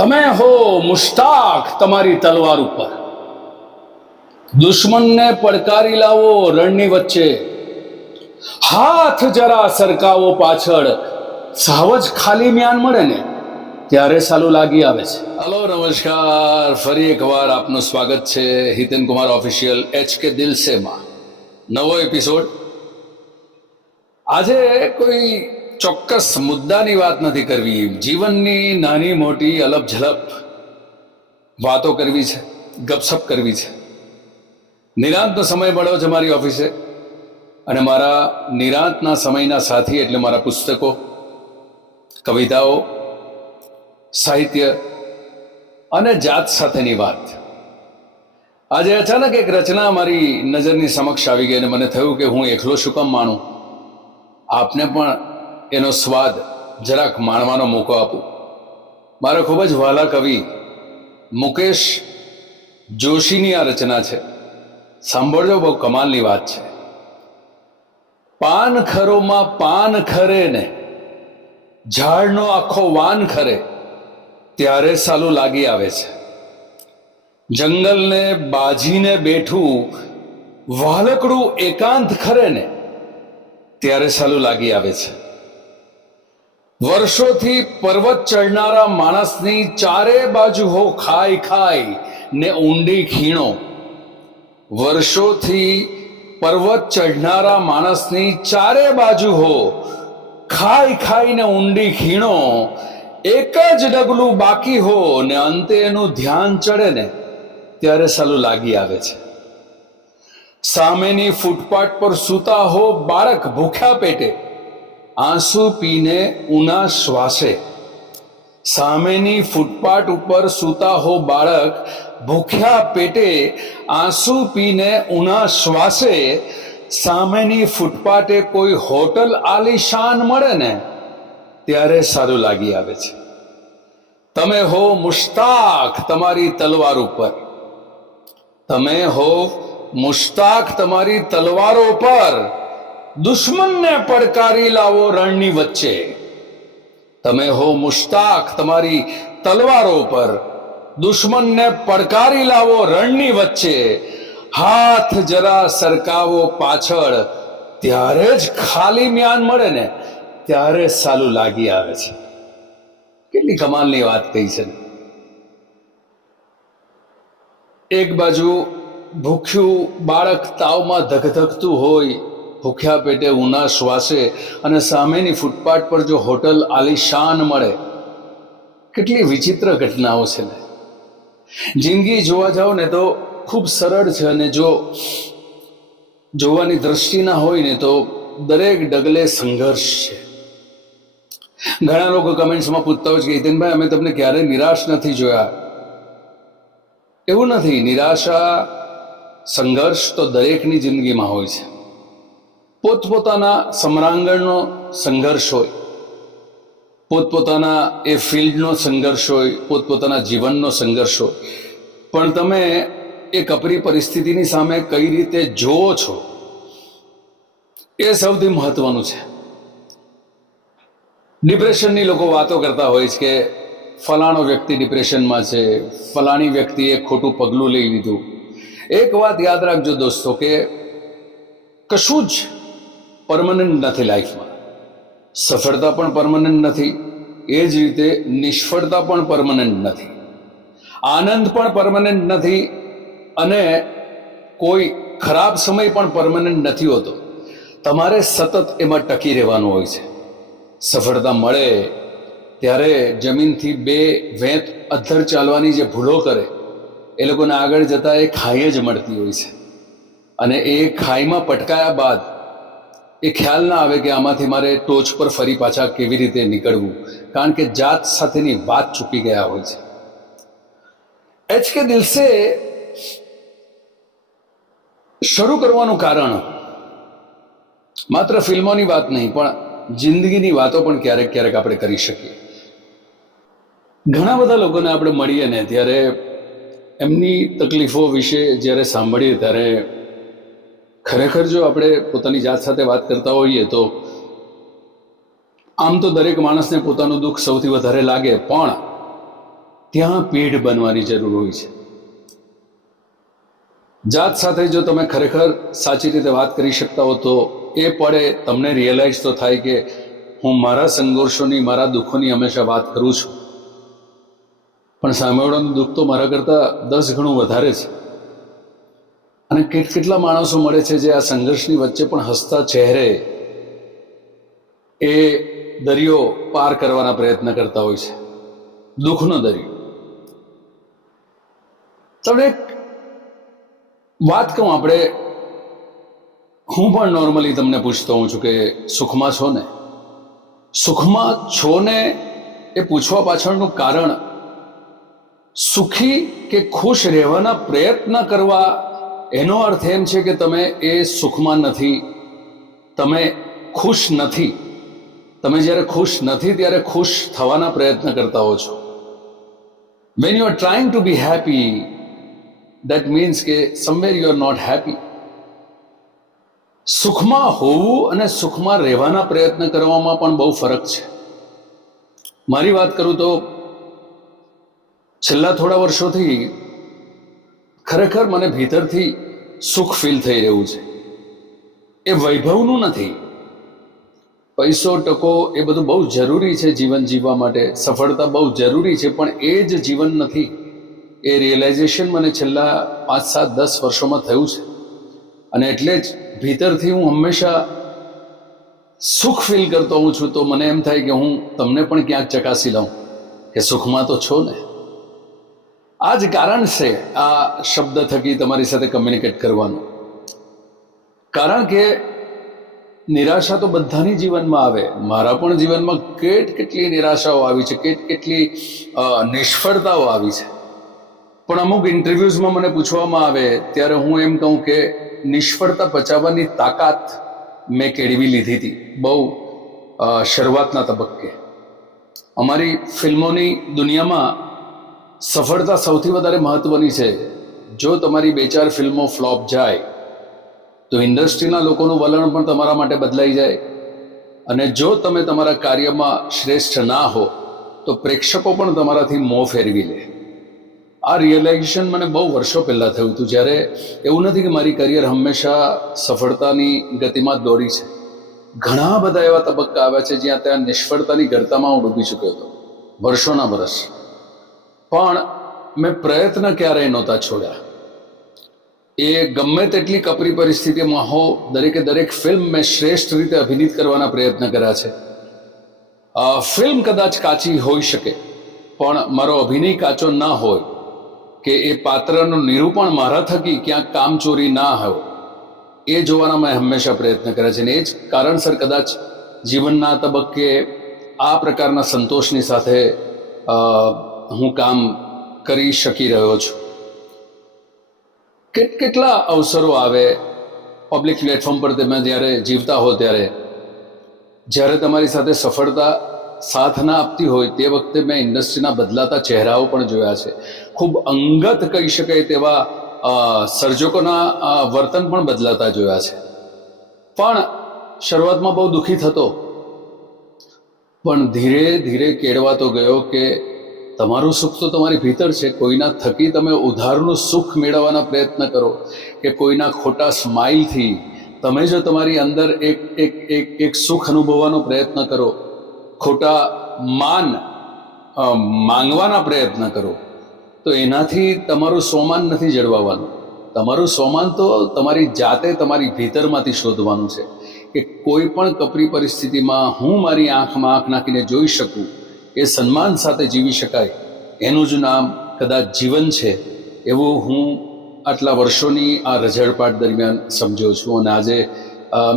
તમે હો મુશ્તાક તમારી તલવાર ઉપર, દુશ્મનને પડકારી લાવો રણની વચ્ચે, હાથ જરા સરકાવો પાછળ, સાવજ ખાલી મ્યાન મળે ને ત્યારે સાલું લાગી આવે છે. હલો નમસ્કાર, ફરી એકવાર આપનું સ્વાગત છે હિતેન કુમાર ઓફિશિયલ HK દિલ સે માં નવો એપિસોડ. આજે કોઈ ચોક્કસ મુદ્દાની વાત નથી કરવી, જીવનની નાની મોટી અલપ ઝલપ વાતો કરવી છે, ગપસપ કરવી છે. નિરાંતનો સમય મળ્યો છે મારી ઓફિસે, અને મારા નિરાંતના સમયના સાથી એટલે મારા પુસ્તકો, કવિતાઓ, સાહિત્ય અને જાત સાથેની વાત. આજે અચાનક એક રચના મારી નજરની સમક્ષ આવી ગઈ અને મને થયું કે હું એકલો શું કામ માણું, આપને પણ એનો સ્વાદ જરાક માણવાનો મોકો આપું. મારા ખૂબ જ વહાલા કવિ મુકેશ જોશીની આ રચના છે. સાંભળજો, બહુ કમાલની વાત છે. પાન ખરોમાં પાન ખરે ને ઝાડનો આખો વાન ખરે ત્યારે સાલું લાગી આવે છે. જંગલને બાજીને બેઠું વાલકડું એકાંત ખરે ને ત્યારે સાલું લાગી આવે છે. વર્ષોથી પર્વત ચડનારા માણસની ચારે બાજુ હો ખાઈ ખાઈ ને ઊંડી ખીણો, વર્ષોથી પર્વત ચડનારા માણસની ચારે બાજુ હો ખાઈ ખાઈને ઊંડી ખીણો, એક જ ડગલું બાકી હો ને અંતે એનું ધ્યાન ચડે ને ત્યારે સાલું લાગી આવે છે. સામેની ફૂટપાથ પર સૂતા હો બાળક ભૂખ્યા પેટે, આંસુ પીને ઊના શ્વાસે. સામેની ફૂટપાથ ઉપર સૂતા હો બાળક ભૂખ્યા પેટે, આંસુ પીને ઊના શ્વાસે. સામેની ફૂટપાથે કોઈ હોટલ આલીશાન મળે ને ત્યારે સારું લાગી આવે છે. તમે હો મુશ્તાક તમારી તલવાર ઉપર, તમે હો મુશ્તાક તમારી તલવારો પર, દુશ્મનને પડકારી લાવો રણની વચ્ચે. તમે હો મુશ્તાક તમારી તલવારો પર, દુશ્મનને પડકારી લાવો રણની વચ્ચે, હાથ જરા સરકાવો પાછળ ત્યારે જ ખાલી મ્યાન મળે ને ત્યારે સાલું લાગી આવે છે. કેટલી કમાલની વાત કહી છે. એક બાજુ ભૂખ્યું બાળક તાવમાં ધગધગતું હોય, ભૂખ્યા પેટે ઊના શ્વાસે, અને સામેની ફૂટપાથ પર જો હોટલ આલીશાન મળે. કેટલી વિચિત્ર ઘટનાઓ છે ને. જિંદગી જોવા જાઓ ને તો ખૂબ સરળ છે, અને જો જોવાની દ્રષ્ટિ ના હોય ને તો દરેક ડગલે સંઘર્ષ છે. ઘણા લોકો કમેન્ટ્સમાં પૂછતા હોય છે કે હિતેનભાઈ, અમે તમને ક્યારેય નિરાશ નથી જોયા. એવું નથી. નિરાશા, સંઘર્ષ તો દરેકની જિંદગીમાં હોય છે. પોતપોતાના સમરાંગણનો સંઘર્ષ હોય, પોતપોતાના એ ફિલ્ડનો સંઘર્ષ હોય, પોતપોતાના જીવનનો સંઘર્ષ હોય. પણ તમે એ કપરી પરિસ્થિતિની સામે કઈ રીતે જોવો છો એ સૌથી મહત્વનું છે. ડિપ્રેશનની લોકો વાતો કરતા હોય છે કે ફલાણો વ્યક્તિ ડિપ્રેશનમાં છે, ફલાણી વ્યક્તિએ ખોટું પગલું લઈ લીધું. એક વાત યાદ રાખજો દોસ્તો, કે કશું જ પરમનન્ટ નથી લાઈફમાં. સફળતા પણ પરમનન્ટ નથી, એ જ રીતે નિષ્ફળતા પણ પરમનન્ટ નથી, આનંદ પણ પરમનન્ટ નથી, અને કોઈ ખરાબ સમય પણ પરમનન્ટ નથી હોતો. તમારે સતત એમાં ટકી રહેવાનું હોય છે. સફળતા મળે ત્યારે જમીનથી 2 વેંત અધ્ધર ચાલવાની જે ભૂલો કરે એ લોકોને આગળ જતા એ ખાઈ જ મળતી હોય છે. અને એ ખાઈમાં પટકાયા બાદ એ ખ્યાલ ના આવે કે આમાંથી મારે ટોચ પર ફરી પાછા કેવી રીતે નીકળવું, કારણ કે જાત સાથેની વાત ચૂકી ગયા હોય છે. HK દિલ સે શરૂ કરવાનું કારણ માત્ર ફિલ્મોની વાત નહીં, પણ જિંદગીની વાતો પણ ક્યારેક ક્યારેક આપણે કરી શકીએ. ઘણા બધા લોકોને આપણે મળીએ ને ત્યારે એમની તકલીફો વિશે જ્યારે સાંભળીએ ત્યારે ખરેખર જો આપણે પોતાની જાત સાથે વાત કરતા હોઈએ તો આમ તો દરેક માણસને પોતાનું દુઃખ સૌથી વધારે લાગે, પણ ત્યાં પીઢ બનવાની જરૂર હોય છે. જાત સાથે જો તમે ખરેખર સાચી રીતે વાત કરી શકતા હો તો એ પડે તમને રિયલાઇઝ તો થાય કે હું મારા સંઘર્ષોની, મારા દુઃખોની હંમેશા વાત કરું છું, પણ સામેવાળાનું દુઃખ તો મારા કરતાં 10 ગણું વધારે છે. અને કેટલા માણસો મળે છે જે આ સંઘર્ષની વચ્ચે પણ હસતા ચહેરે એ દરિયો પાર કરવાના પ્રયત્ન કરતા હોય છે, દુઃખનો દરિયો. તમને એક વાત કહું, હું પણ નોર્મલી તમને પૂછતો હોઉં છું કે સુખમાં છો ને? સુખમાં છો ને એ પૂછવા પાછળનું કારણ સુખી કે ખુશ રહેવાના પ્રયત્ન કરવા, એનો અર્થ એમ છે કે તમે એ સુખમાં નથી, તમે ખુશ નથી. તમે જ્યારે ખુશ નથી ત્યારે ખુશ થવાના પ્રયત્ન કરતા હો છો. When you are trying to be happy, that means કે somewhere you are not happy. સુખમાં હોવું અને સુખમાં રહેવાના પ્રયત્ન કરવામાં પણ બહુ ફરક છે. મારી વાત કરું તો છેલ્લા થોડા વર્ષોથી ખરેખર મને ભીતરથી સુખ ફીલ થઈ રહ્યું છે. એ વૈભવનું નથી. પૈસો ટકો એ બધું બહુ જરૂરી છે જીવન જીવવા માટે, સફળતા બહુ જરૂરી છે, પણ એ જ જીવન નથી. એ રિયલાઇઝેશન મને છેલ્લા 5, 7, 10 વર્ષોમાં થયું છે. અને એટલે જ ભીતરથી હું હંમેશા સુખ ફીલ કરતો હોઉં છું. તો મને એમ થાય કે હું તમને પણ ક્યાંક ચકાસી લઉં કે સુખમાં તો છો ને. આ જ કારણ છે આ શબ્દ થકી તમારી સાથે કમ્યુનિકેટ કરવાનું. કારણ કે નિરાશા તો બધાની જીવનમાં આવે. મારા પણ જીવનમાં કેટલી નિરાશાઓ આવી છે, કેટલી નિષ્ફળતાઓ આવી છે. પણ અમુક ઇન્ટરવ્યૂઝમાં મને પૂછવામાં આવે ત્યારે હું એમ કહું કે નિષ્ફળતા પચાવવાની તાકાત મેં કેળવી લીધી હતી બહુ શરૂઆતના તબક્કે. અમારી ફિલ્મોની દુનિયામાં સફળતા સૌથી વધારે મહત્વની છે. જો તમારી 2-4 ફિલ્મો ફ્લોપ જાય તો ઇન્ડસ્ટ્રીના લોકોનું વલણ પણ તમારા માટે બદલાઈ જાય. અને જો તમે તમારા કાર્યમાં શ્રેષ્ઠ ના હો તો પ્રેક્ષકો પણ તમારાથી મોં ફેરવી લે. આ રિયલાઇઝેશન મને બહુ વર્ષો પહેલાં થયું હતું. જ્યારે એવું નથી કે મારી કરિયર હંમેશા સફળતાની ગતિમાં જ દોડી છે. ઘણા બધા એવા તબક્કા આવ્યા છે જ્યાં ત્યાં નિષ્ફળતાની ગર્તામાં હું ડૂબી ચૂક્યો હતો, વર્ષોના વર્ષ. પણ મેં પ્રયત્ન ક્યારેય નહોતા છોડ્યા. એ ગમે તેટલી કપરી પરિસ્થિતિમાં હો, દરેક ફિલ્મ મેં શ્રેષ્ઠ રીતે અભિનીત કરવાના પ્રયત્ન કર્યા છે. ફિલ્મ કદાચ કાચી હોઈ શકે, પણ મારો અભિનય કાચો ના હોય કે એ પાત્રનું નિરૂપણ મારા થકી ક્યાંક કામચોરી ના હોય, એ જોવાના મેં હંમેશા પ્રયત્ન કર્યા છે. ને એ જ કારણસર કદાચ જીવનના તબક્કે આ પ્રકારના સંતોષની સાથે હું કામ કરી શકી રહ્યો છું. કેટલા અવસરો આવે પબ્લિક પ્લેટફોર્મ પર તમે જ્યારે જીવતા હો ત્યારે, જ્યારે તમારી સાથે સફળતા સાથ ના આપતી હોય તે વખતે મેં ઇન્ડસ્ટ્રીના બદલાતા ચહેરાઓ પણ જોયા છે. ખૂબ અંગત કહી શકાય તેવા સર્જકોના વર્તન પણ બદલાતા જોયા છે. પણ શરૂઆતમાં બહુ દુઃખી થતો, પણ ધીરે ધીરે કેળવાતો ગયો કે તમારું સુખ તો તમારી ભીતર છે. કોઈના થકી તમે ઉધારનું સુખ મેળવવાના પ્રયત્ન કરો કે કોઈના ખોટા સ્માઇલથી તમે જો તમારી અંદર એક સુખ અનુભવવાનો પ્રયત્ન કરો, ખોટા માન માંગવાના પ્રયત્ન કરો, તો એનાથી તમારું સ્વમાન નથી જળવાવાનું. તમારું સ્વમાન તો તમારી જાતે તમારી ભીતરમાંથી શોધવાનું છે કે કોઈ પણ કપરી પરિસ્થિતિમાં હું મારી આંખમાં આંખ નાખીને જોઈ શકું, એ સન્માન સાથે જીવી શકાય, એનું જ નામ કદાચ જીવન છે. એવું હું આટલા વર્ષોની આ રઝળપાટ દરમિયાન સમજ્યો છું. અને આજે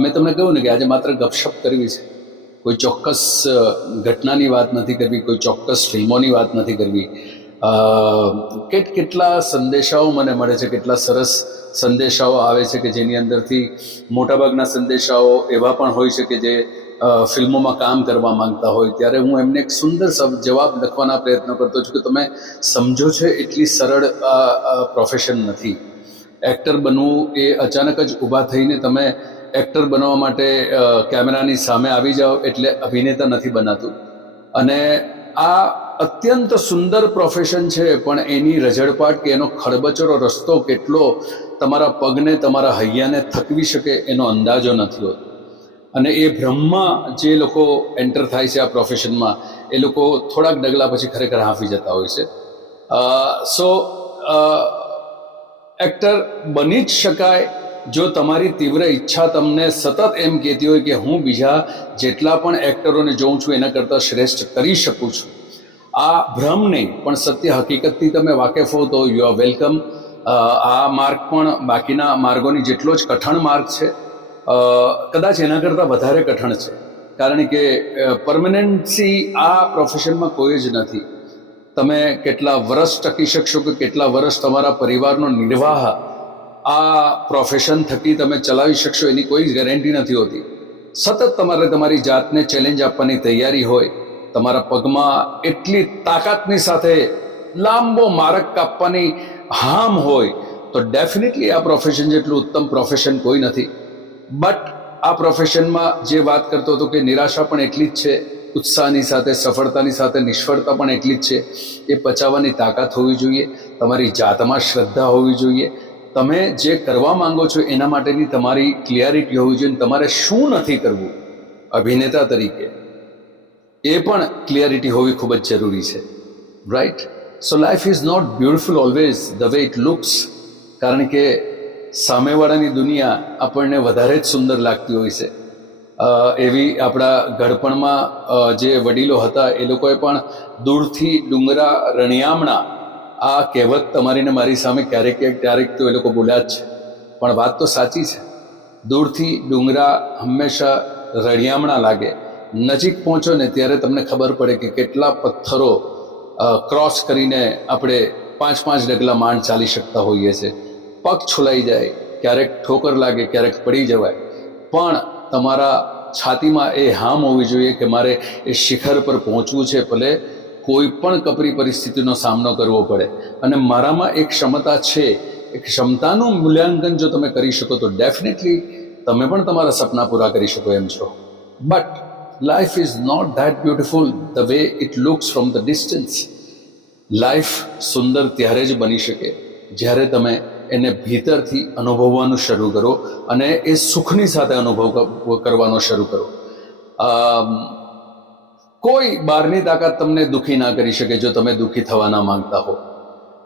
મેં તમને કહ્યું ને કે આજે માત્ર ગપશપ કરવી છે. કોઈ ચોક્કસ ઘટનાની વાત નથી કરવી, કોઈ ચોક્કસ ફિલ્મોની વાત નથી કરવી. કેટલા સંદેશાઓ મને મળે છે, કેટલા સરસ સંદેશાઓ આવે છે કે જેની અંદરથી મોટાભાગના સંદેશાઓ એવા પણ હોય છે કે જે ફિલ્મોમાં કામ કરવા માંગતા હોય. ત્યારે હું એમને એક સુંદર જવાબ લખવાના પ્રયત્ન કરતો છું કે તમે સમજો છો એટલી સરળ પ્રોફેશન નથી. એક્ટર બનવું એ અચાનક જ ઊભા થઈને તમે એક્ટર બનવા માટે કેમેરાની સામે આવી જાઓ એટલે અભિનેતા નથી બનાતું. અને આ અત્યંત સુંદર પ્રોફેશન છે, પણ એની રઝળપાટ કે એનો ખડબચરો રસ્તો કેટલો તમારા પગને તમારા હૈયાને થકવી શકે એનો અંદાજો નથી હોતો. અને એ ભ્રમમાં જે લોકો એન્ટર થાય છે આ પ્રોફેશનમાં, એ લોકો થોડાક ડગલા પછી ખરેખર હાંફી જતા હોય છે. સો એક્ટર બની જ શકાય જો તમારી તીવ્ર ઈચ્છા તમને સતત એમ કહેતી હોય કે હું બીજા જેટલા પણ એક્ટરોને જોઉં છું એના કરતાં શ્રેષ્ઠ કરી શકું છું. આ ભ્રમ નહીં, પણ સત્ય હકીકતથી તમે વાકેફ હો તો યુ આર વેલકમ. આ માર્ગ પણ બાકીના માર્ગોની જેટલો જ કઠણ માર્ગ છે, કદાચ એના કરતાં વધારે કઠણ છે, કારણ કે પરમનન્સી આ પ્રોફેશનમાં કોઈ જ નથી. તમે કેટલા વર્ષ ટકી શકશો કે કેટલા વર્ષ તમારા પરિવારનો નિર્વાહ આ પ્રોફેશન થકી તમે ચલાવી શકશો એની કોઈ જ ગેરંટી નથી હોતી. સતત તમારે તમારી જાતને ચેલેન્જ આપવાની તૈયારી હોય, તમારા પગમાં એટલી તાકાતની સાથે લાંબો માર્ગ કાપવાની હામ હોય, તો ડેફિનેટલી આ પ્રોફેશન જેટલું ઉત્તમ પ્રોફેશન કોઈ નથી. બટ આ પ્રોફેશનમાં જે વાત કરતો હતો કે નિરાશા પણ એટલી જ છે, ઉત્સાહની સાથે સફળતાની સાથે નિષ્ફળતા પણ એટલી જ છે. એ પચાવવાની તાકાત હોવી જોઈએ, તમારી જાતમાં શ્રદ્ધા હોવી જોઈએ, તમે જે કરવા માંગો છો એના માટેની તમારી ક્લિયરિટી હોવી જોઈએ. તમારે શું નથી કરવું અભિનેતા તરીકે એ પણ ક્લિયરિટી હોવી ખૂબ જ જરૂરી છે, right? So life is not beautiful always the way it looks, કારણ કે સામેવાળાની દુનિયા આપણને વધારે જ સુંદર લાગતી હોય છે. એવી આપણા ઘડપણમાં જે વડીલો હતા એ લોકોએ પણ દૂરથી ડુંગરા રણિયામણા આ કહેવત તમારી ને મારી સામે ક્યારેક ક્યારેક તો એ લોકો બોલ્યા જ છે, પણ વાત તો સાચી છે. દૂરથી ડુંગરા હંમેશા રણિયામણા લાગે, નજીક પહોંચો ને ત્યારે તમને ખબર પડે કે કેટલા પથ્થરો ક્રોસ કરીને આપણે 5-5 ડગલા માંડ ચાલી શકતા હોઈએ છીએ. પગ છોલાઈ જાય, ક્યારેક ઠોકર લાગે, ક્યારેક પડી જવાય, પણ તમારા છાતીમાં એ હામ હોવી જોઈએ કે મારે એ શિખર પર પહોંચવું છે, ભલે કોઈ પણ કપરી પરિસ્થિતિનો સામનો કરવો પડે. અને મારામાં એક ક્ષમતા છે, એ ક્ષમતાનું મૂલ્યાંકન જો તમે કરી શકો તો ડેફિનેટલી તમે પણ તમારા સપના પૂરા કરી શકો એમ છો. But life is not that beautiful the way it looks from the distance. Life સુંદર ત્યારે જ બની શકે જ્યારે તમે એને ભીતરથી અનુભવવાનું શરૂ કરો અને એ સુખની સાથે અનુભવ કરવાનો શરૂ કરો. કોઈ બહારની તાકાત તમને દુઃખી ના કરી શકે જો તમે દુઃખી થવા ના માંગતા હો,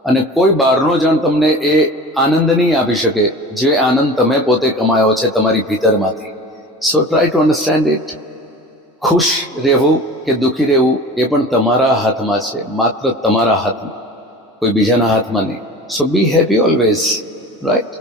અને કોઈ બહારનો જણ તમને એ આનંદ નહીં આપી શકે જે આનંદ તમે પોતે કમાયો છે તમારી ભીતરમાંથી. સો ટ્રાય ટુ અન્ડરસ્ટેન્ડ ઇટ. ખુશ રહેવું કે દુઃખી રહેવું એ પણ તમારા હાથમાં છે, માત્ર તમારા હાથમાં, કોઈ બીજાના હાથમાં નહીં. સો બી હેપી ઓલવેઝ, રાઈટ?